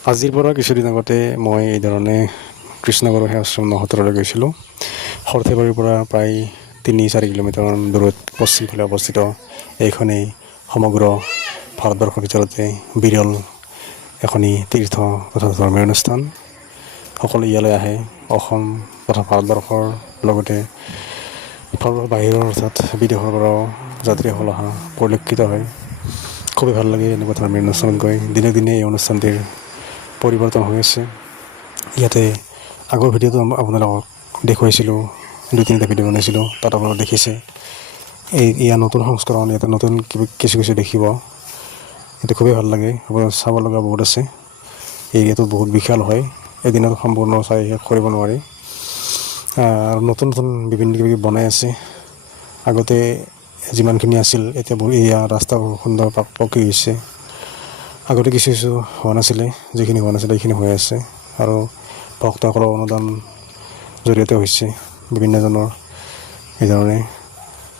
আজিৰ পৰা কিছুদিন আগতে মই এই ধৰণে কৃষ্ণগুৰু সেৱাশ্ৰম নসত্ৰলৈ গৈছিলোঁ। সৰ্থেবাৰীৰ পৰা প্ৰায় ৩-৪ কিলোমিটাৰ দূৰত পশ্চিমফালে অৱস্থিত এইখনেই সমগ্ৰ ভাৰতবৰ্ষৰ ভিতৰতে বিৰল এখনি তীৰ্থ তথা ধৰ্মীয় অনুষ্ঠান। সকলো ইয়ালৈ আহে। অসম তথা ভাৰতবৰ্ষৰ লগতে ভাৰতৰ বাহিৰৰ অৰ্থাৎ বিদেশৰ পৰাও যাত্ৰীসকল অহা পৰিলক্ষিত হয়। খুবেই ভাল লাগে এনেকুৱা ধৰ্মীয় অনুষ্ঠানত গৈ। দিনে দিনে এই অনুষ্ঠানটিৰ পৰিৱৰ্তন হৈ আছে। ইয়াতে আগৰ ভিডিঅ'টো আপোনালোকক দেখুৱাইছিলোঁ, 2-3টা ভিডিঅ' বনাইছিলোঁ, তাত আপোনালোকে দেখিছে। ইয়াৰ নতুন সংস্কৰণ, ইয়াতে নতুন কিছু দেখিব। এইটো খুবেই ভাল লাগে। আপোনাৰ চাব লগা বহুত আছে। এৰিয়াটো বহুত বিশাল হয়, এদিনত সম্পূৰ্ণ চাই শেষ কৰিব নোৱাৰি। আৰু নতুন বিভিন্ন কিবা বনাই আছে। আগতে যিমানখিনি আছিল এতিয়া এয়া ৰাস্তা সুন্দৰ পকী হৈছে। আগতে কিছু হোৱা নাছিলে, যিখিনি হোৱা নাছিলে সেইখিনি হৈ আছে। আৰু ভক্তসকলৰ অনুদান জৰিয়তে হৈছে বিভিন্নজনৰ সেইধৰণে।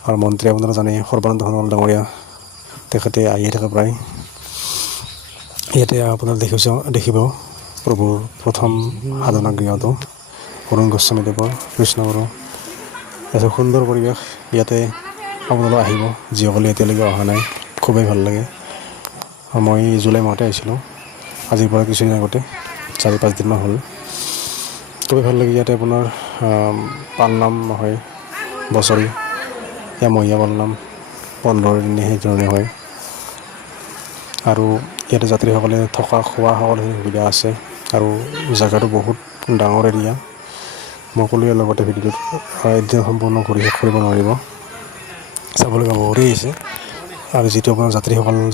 আৰু মন্ত্ৰী আপোনালোকে জানে সৰ্বানন্দ সোণোৱাল ডাঙৰীয়া, তেখেতে আহিয়ে থাকে প্ৰায়। ইয়াতে আপোনাৰ দেখিব প্ৰভুৰ প্ৰথম সাধনা গৃহটো অৰুণ গোস্বামীদেৱৰ কৃষ্ণগুৰু। এটা সুন্দৰ পৰিৱেশ। ইয়াতে আপোনালোক আহিব যিসকলে এতিয়ালৈকে অহা নাই, খুবেই ভাল লাগে। মই জুলাই মাহতে আহিছিলোঁ, আজিৰ পৰা কিছুদিন আগতে, 4-5 দিনমান হ'ল। খুবেই ভাল লাগে। ইয়াতে আপোনাৰ পালনাম হয় বছৰি, এমহীয়া পালনাম 15 দিনে সেইধৰণে হয়। আৰু ইয়াতে যাত্ৰীসকলে থকা খোৱা সকলো সুবিধা আছে। আৰু জেগাটো বহুত ডাঙৰ এৰিয়া। মই ক'লোৱে লগতে ভিডিঅ'টোত এদিন সম্পূৰ্ণ ঘূৰি শেষ কৰিব নোৱাৰিব, চাবলগা বহুতেই আছে। আৰু যিটো আপোনাৰ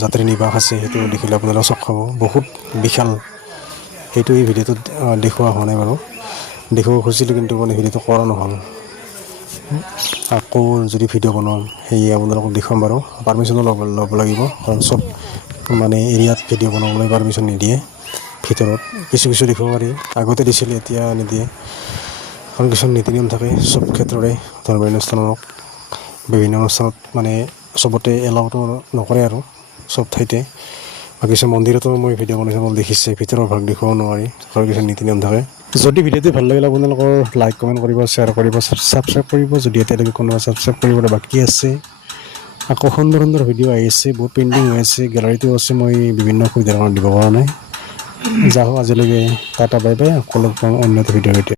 যাত্ৰী নিবাস আছে সেইটো দেখিলে আপোনালোকে চক খাব, বহুত বিশাল। সেইটো এই ভিডিঅ'টোত দেখুওৱা হোৱা নাই বাৰু, দেখুৱাব খুজিছিলোঁ কিন্তু ভিডিঅ'টো কৰা নহ'ল। আকৌ যদি ভিডিঅ' বনাওঁ সেয়ে আপোনালোকক দেখুৱাম বাৰু। পাৰ্মিশ্যনো ল'ব লাগিব, কাৰণ চব এৰিয়াত ভিডিঅ' বনাবলৈ পাৰ্মিশ্যন নিদিয়ে। ভিতৰত কিছু দেখুৱাব পাৰি, আগতে দিছিলে, এতিয়া নিদিয়ে। কাৰণ কিছুমান নীতি নিয়ম থাকে চব ক্ষেত্ৰতে। ধৰ্মীয় অনুষ্ঠানত, বিভিন্ন অনুষ্ঠানত চবতে এলাউটো নকৰে আৰু চব ঠাইতে। বা কিছু মন্দিৰতো মই ভিডিঅ' বনাইছোঁ, দেখিছে ভিতৰৰ ভাগ দেখুৱাব নোৱাৰি, আৰু কিছু নীতি নিয়ম থাকে। যদি ভিডিঅ'টো ভাল লাগিলে আপোনালোকৰ লাইক, কমেণ্ট কৰিব, শ্বেয়াৰ কৰিব, ছাবস্ক্ৰাইব কৰিব। যদি এতিয়ালৈকে কোনোবা ছাবস্ক্ৰাইব কৰিবলৈ বাকী আছে, আকৌ সুন্দৰ ভিডিঅ' আহি আছে, বহুত পেইণ্টিং হৈ আছে, গেলাৰীটো আছে। মই বিভিন্ন সুবিধাৰ কাৰণে দিব পৰা নাই। যাওঁ আজিলৈকে, টাটা বাই বাই। আকৌ লগ পাম অন্য এটা ভিডিঅ'ৰ সৈতে।